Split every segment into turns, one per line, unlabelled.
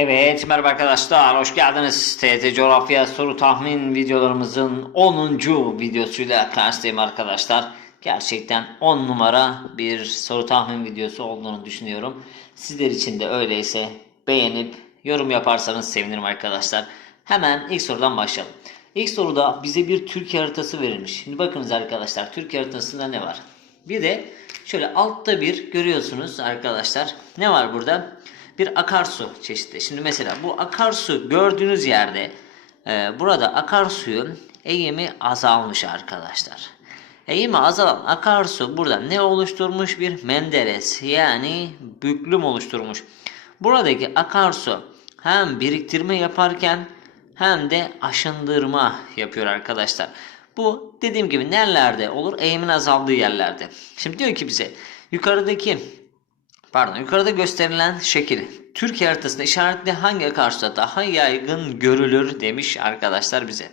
Evet merhaba arkadaşlar hoş geldiniz. TRT Coğrafya soru tahmin videolarımızın 10. videosuyla karşıdayım arkadaşlar. Gerçekten 10 numara bir soru tahmin videosu olduğunu düşünüyorum. Sizler için de öyleyse beğenip yorum yaparsanız sevinirim arkadaşlar. Hemen ilk sorudan başlayalım. İlk soruda bize bir Türkiye haritası verilmiş. Şimdi bakınız arkadaşlar Türkiye haritasında ne var? Bir de şöyle altta bir görüyorsunuz arkadaşlar. Ne var burada? Bir akarsu çeşidi. Şimdi mesela bu akarsu gördüğünüz yerde e, burada akarsuyun eğimi azalmış arkadaşlar. Eğimi azalan akarsu burada ne oluşturmuş? Bir menderes yani büklüm oluşturmuş. Buradaki akarsu hem biriktirme yaparken hem de aşındırma yapıyor arkadaşlar. Bu dediğim gibi nerelerde olur? Eğimin azaldığı yerlerde. Şimdi diyor ki bize yukarıdaki pardon yukarıda gösterilen şekil Türkiye haritasında işaretli hangi akarsuda daha yaygın görülür demiş arkadaşlar bize.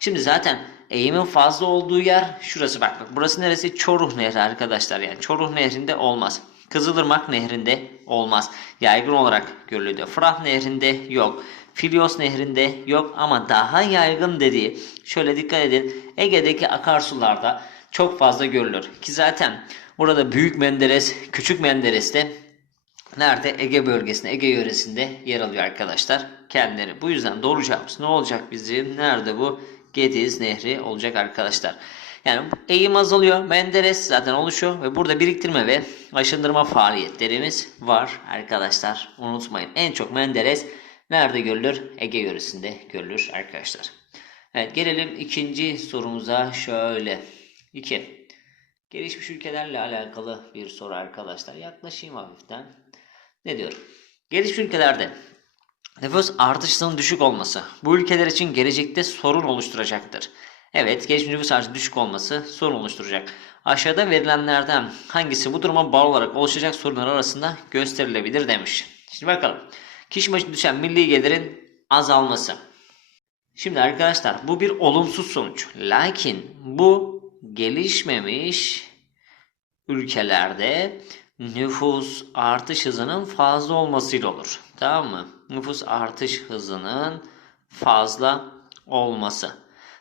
Şimdi zaten eğimin fazla olduğu yer şurası bak bak burası neresi? Çoruh Nehri arkadaşlar yani Çoruh Nehri'nde olmaz. Kızılırmak Nehri'nde olmaz. Yaygın olarak görülüyor. Fırat Nehri'nde yok. Filyos Nehri'nde yok ama daha yaygın dediği şöyle dikkat edin Ege'deki akarsularda çok fazla görülür. Ki zaten burada Büyük Menderes, Küçük Menderes de nerede? Ege bölgesinde, Ege yöresinde yer alıyor arkadaşlar. Kendileri. Bu yüzden doğru cevabımız ne olacak bizim? Nerede bu? Gediz Nehri olacak arkadaşlar. Yani eğim azalıyor. Menderes zaten oluşuyor ve burada biriktirme ve aşındırma faaliyetlerimiz var arkadaşlar. Unutmayın. En çok Menderes nerede görülür? Ege yöresinde görülür arkadaşlar. Evet gelelim ikinci sorumuza şöyle. 2. Gelişmiş ülkelerle alakalı bir soru arkadaşlar. Yaklaşayım hafiften. Ne diyor? Gelişmiş ülkelerde nüfus artışının düşük olması bu ülkeler için gelecekte sorun oluşturacaktır. Evet, gelişmiş nüfus artışı düşük olması sorun oluşturacak. Aşağıda verilenlerden hangisi bu duruma bağlı olarak oluşacak sorunlar arasında gösterilebilir demiş. Şimdi bakalım. Kişi başına düşen milli gelirin azalması. Şimdi arkadaşlar bu bir olumsuz sonuç. Lakin bu gelişmemiş ülkelerde nüfus artış hızının fazla olmasıyla olur. Tamam mı? Nüfus artış hızının fazla olması.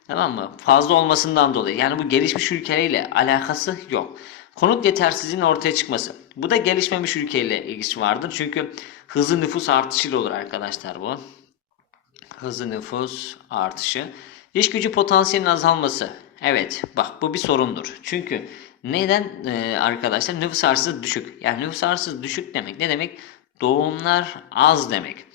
Tamam mı? Fazla olmasından dolayı. Yani bu gelişmiş ülkeyle alakası yok. Konut yetersizliğinin ortaya çıkması. Bu da gelişmemiş ülkeyle ilgisi vardır. Çünkü hızlı nüfus artışıyla olur arkadaşlar bu. Hızlı nüfus artışı. İş gücü potansiyelinin azalması. Evet bak bu bir sorundur. Çünkü neden e, arkadaşlar nüfus artışı düşük. Yani nüfus artışı düşük demek ne demek? Doğumlar az demek.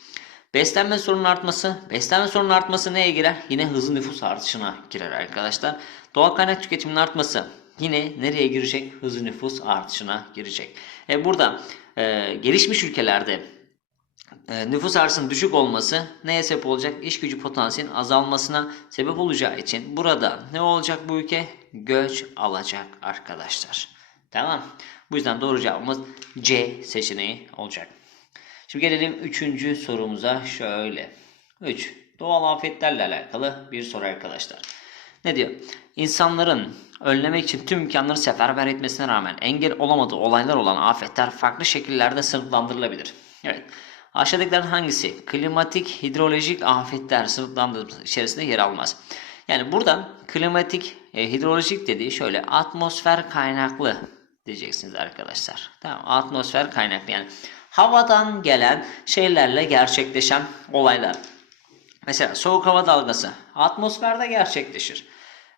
Beslenme sorunun artması. Beslenme sorunun artması neye girer? Yine hızlı nüfus artışına girer arkadaşlar. Doğal kaynak tüketiminin artması. Yine nereye girecek? Hızlı nüfus artışına girecek. E burada e, gelişmiş ülkelerde e, nüfus artışının düşük olması neye sebep olacak? İş gücü potansiyelinin azalmasına sebep olacağı için burada ne olacak bu ülke? Göç alacak arkadaşlar. Tamam. Bu yüzden doğru cevabımız C seçeneği olacak. Şimdi gelelim üçüncü sorumuza şöyle. 3. Doğal afetlerle alakalı bir soru arkadaşlar. Ne diyor? İnsanların önlemek için tüm imkanları seferber etmesine rağmen engel olamadığı olaylar olan afetler farklı şekillerde sınıflandırılabilir. Evet. Aşağıdakilerden hangisi klimatik hidrolojik afetler sınıflandırılması içerisinde yer almaz? Yani burada klimatik e, hidrolojik dediği şöyle atmosfer kaynaklı diyeceksiniz arkadaşlar. Tamam atmosfer kaynaklı yani havadan gelen şeylerle gerçekleşen olaylar. Mesela soğuk hava dalgası atmosferde gerçekleşir.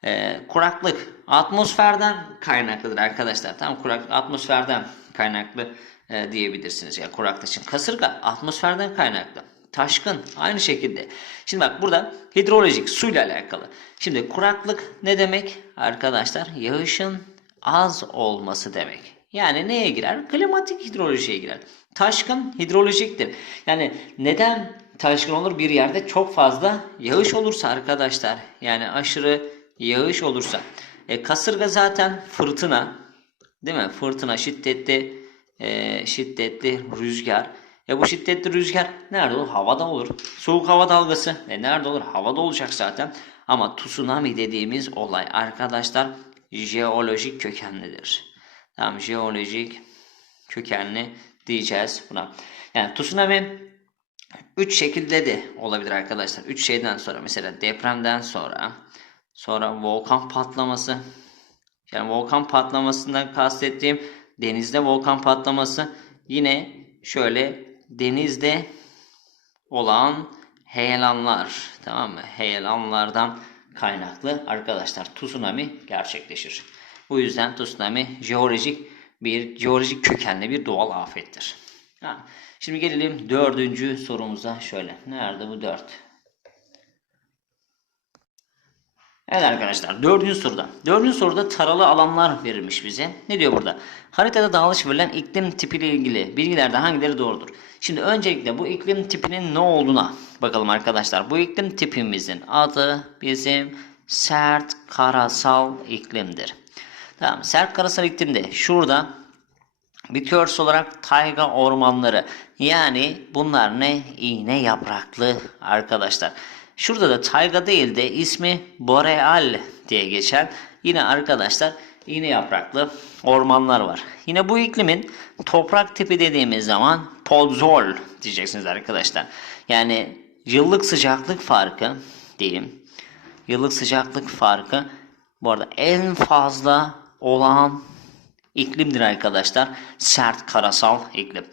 Ee, kuraklık atmosferden kaynaklıdır arkadaşlar. Tam kuraklık atmosferden kaynaklı e, diyebilirsiniz. Ya kuraklık için kasırga atmosferden kaynaklı. Taşkın aynı şekilde. Şimdi bak burada hidrolojik suyla alakalı. Şimdi kuraklık ne demek arkadaşlar? Yağışın az olması demek. Yani neye girer? Klimatik hidrolojiye girer. Taşkın hidrolojiktir. Yani neden taşkın olur bir yerde çok fazla yağış olursa arkadaşlar. Yani aşırı yağış olursa. E, kasırga zaten fırtına. Değil mi? Fırtına şiddetli e, şiddetli rüzgar. E bu şiddetli rüzgar nerede olur? Havada olur. Soğuk hava dalgası. E nerede olur? Havada olacak zaten. Ama tsunami dediğimiz olay arkadaşlar jeolojik kökenlidir. Tamam jeolojik kökenli diyeceğiz buna. Yani tsunami üç şekilde de olabilir arkadaşlar. Üç şeyden sonra mesela depremden sonra sonra volkan patlaması yani volkan patlamasından kastettiğim denizde volkan patlaması yine şöyle denizde olan heyelanlar tamam mı? Heyelanlardan kaynaklı arkadaşlar tsunami gerçekleşir. Bu yüzden tsunami jeolojik bir jeolojik kökenli bir doğal afettir. Ha, Şimdi gelelim dördüncü sorumuza şöyle. Nerede bu dört? Evet arkadaşlar dördüncü soruda. Dördüncü soruda taralı alanlar verilmiş bize. Ne diyor burada? Haritada dağılış verilen iklim tipiyle ilgili bilgilerde hangileri doğrudur? Şimdi öncelikle bu iklim tipinin ne olduğuna bakalım arkadaşlar. Bu iklim tipimizin adı bizim sert karasal iklimdir. Tamam sert karasal iklimde şurada Bitki olarak tayga ormanları. Yani bunlar ne? İğne yapraklı arkadaşlar. Şurada da tayga değil de ismi boreal diye geçen yine arkadaşlar iğne yapraklı ormanlar var. Yine bu iklimin toprak tipi dediğimiz zaman podzol diyeceksiniz arkadaşlar. Yani yıllık sıcaklık farkı diyeyim. Yıllık sıcaklık farkı bu arada en fazla olan iklimdir arkadaşlar. Sert karasal iklim.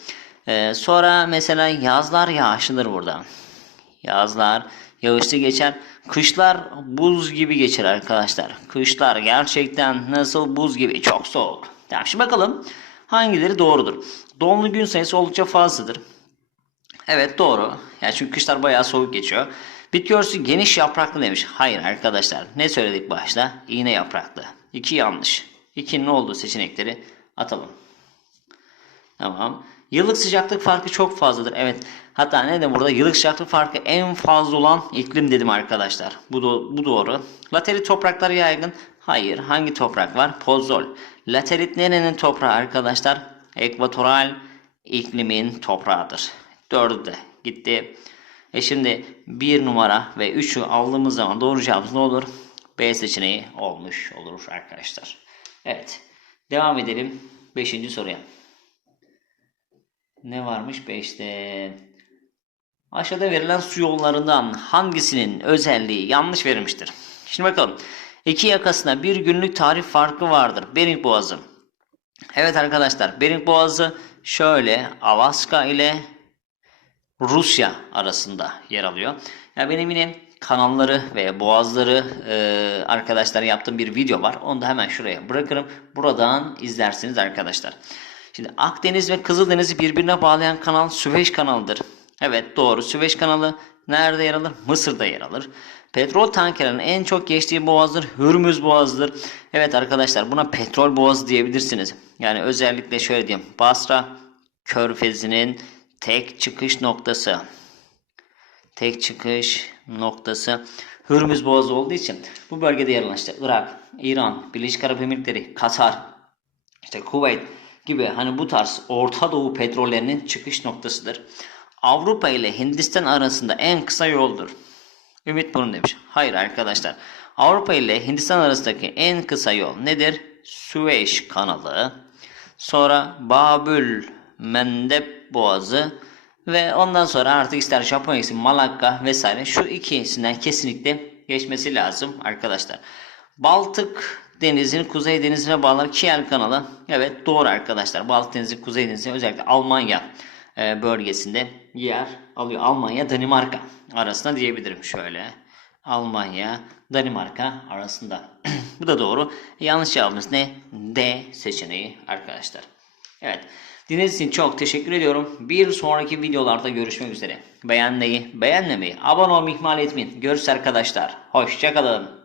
Ee, sonra mesela yazlar yağışlıdır burada. Yazlar yağışlı geçer. Kışlar buz gibi geçer arkadaşlar. Kışlar gerçekten nasıl buz gibi çok soğuk. Tamam şimdi bakalım hangileri doğrudur. Doğumlu gün sayısı oldukça fazladır. Evet doğru. Yani çünkü kışlar bayağı soğuk geçiyor. Bitki örtüsü geniş yapraklı demiş. Hayır arkadaşlar. Ne söyledik başta? İğne yapraklı. İki yanlış. İkinin olduğu seçenekleri atalım. Tamam. Yıllık sıcaklık farkı çok fazladır. Evet. Hatta ne de burada yıllık sıcaklık farkı en fazla olan iklim dedim arkadaşlar. Bu, do bu doğru. Laterit topraklar yaygın. Hayır. Hangi toprak var? Pozol. Laterit nerenin toprağı arkadaşlar? Ekvatoral iklimin toprağıdır. Dördü de gitti. E şimdi bir numara ve 3'ü aldığımız zaman doğru cevabımız ne olur? B seçeneği olmuş olur arkadaşlar. Evet. Devam edelim 5. soruya. Ne varmış 5'te? Aşağıda verilen su yollarından hangisinin özelliği yanlış verilmiştir? Şimdi bakalım. İki yakasında bir günlük tarih farkı vardır. Bering Boğazı. Evet arkadaşlar Bering Boğazı şöyle Alaska ile Rusya arasında yer alıyor. Ya benim yine kanalları ve boğazları e, arkadaşlar yaptığım bir video var. Onu da hemen şuraya bırakırım. Buradan izlersiniz arkadaşlar. Şimdi Akdeniz ve Kızıldeniz'i birbirine bağlayan kanal Süveyş kanalıdır. Evet doğru. Süveyş kanalı nerede yer alır? Mısır'da yer alır. Petrol tankerlerinin en çok geçtiği boğazdır. Hürmüz boğazıdır. Evet arkadaşlar buna petrol boğazı diyebilirsiniz. Yani özellikle şöyle diyeyim. Basra Körfezi'nin tek çıkış noktası. Tek çıkış noktası Hürmüz Boğazı olduğu için bu bölgede yer alan işte Irak, İran, Birleşik Arap Emirlikleri, Katar, işte Kuveyt gibi hani bu tarz Orta Doğu petrollerinin çıkış noktasıdır. Avrupa ile Hindistan arasında en kısa yoldur. Ümit bunu demiş. Hayır arkadaşlar. Avrupa ile Hindistan arasındaki en kısa yol nedir? Süveyş kanalı. Sonra Babül Mendeb Boğazı ve ondan sonra artık ister Japonya gitsin, Malakka vesaire şu ikisinden kesinlikle geçmesi lazım arkadaşlar. Baltık denizin kuzey denizine bağlar Kiel kanalı. Evet doğru arkadaşlar. Baltık denizi kuzey denizi özellikle Almanya e, bölgesinde yer alıyor. Almanya Danimarka arasında diyebilirim şöyle. Almanya Danimarka arasında. Bu da doğru. Yanlış cevabımız ne? D seçeneği arkadaşlar. Evet. Dinlediğiniz için çok teşekkür ediyorum. Bir sonraki videolarda görüşmek üzere. Beğenmeyi, beğenmemeyi, abone olmayı ihmal etmeyin. Görüşürüz arkadaşlar. Hoşçakalın.